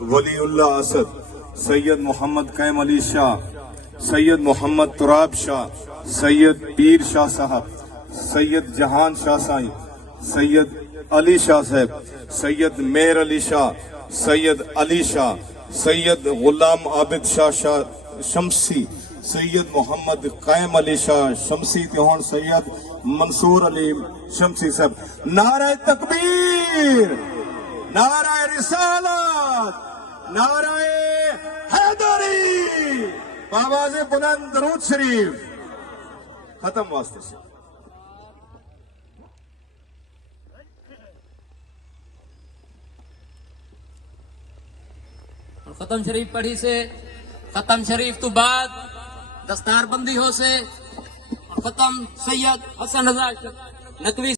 ولی اللہ اسد، سید محمد قائم علی شاہ، سید محمد تراب شاہ، سید پیر شاہ صاحب، سید جہان شاہ سائیں، سید علی شاہ صاحب، سید میر علی شاہ، سید علی شاہ، سید غلام عابد شاہ شمسی، سید محمد قائم علی شاہ شمسی تے ہون سید منصور علی شمسی صاحب۔ نعرہ تکبیر، نعرہ رسالت، نعرہ حیدری، آواز بلند درود شریف۔ ختم واسطے سے ختم شریف پڑھی سے ختم شریف تو بعد دستار بندی ہو سے اور ختم سید حسن رضا نقوی